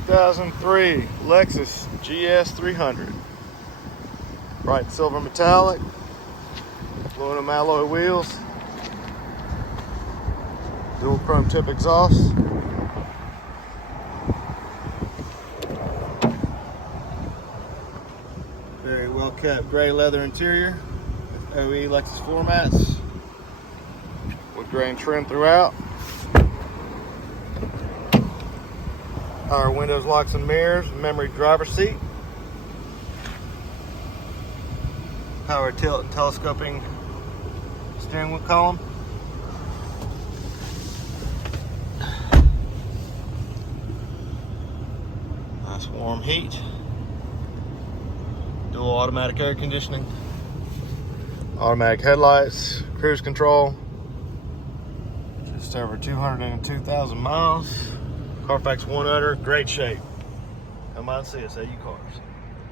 2003 Lexus GS300. Bright silver metallic, aluminum alloy wheels, dual chrome tip exhaust. Very well kept gray leather interior with OE Lexus floor mats, wood grain trim throughout. Power windows, locks and mirrors, memory driver's seat. Power tilt and telescoping steering wheel column. Nice warm heat. Dual automatic air conditioning. Automatic headlights, cruise control. Just over 202,000 miles. Carfax one owner, great shape. Come out and see us at U Cars.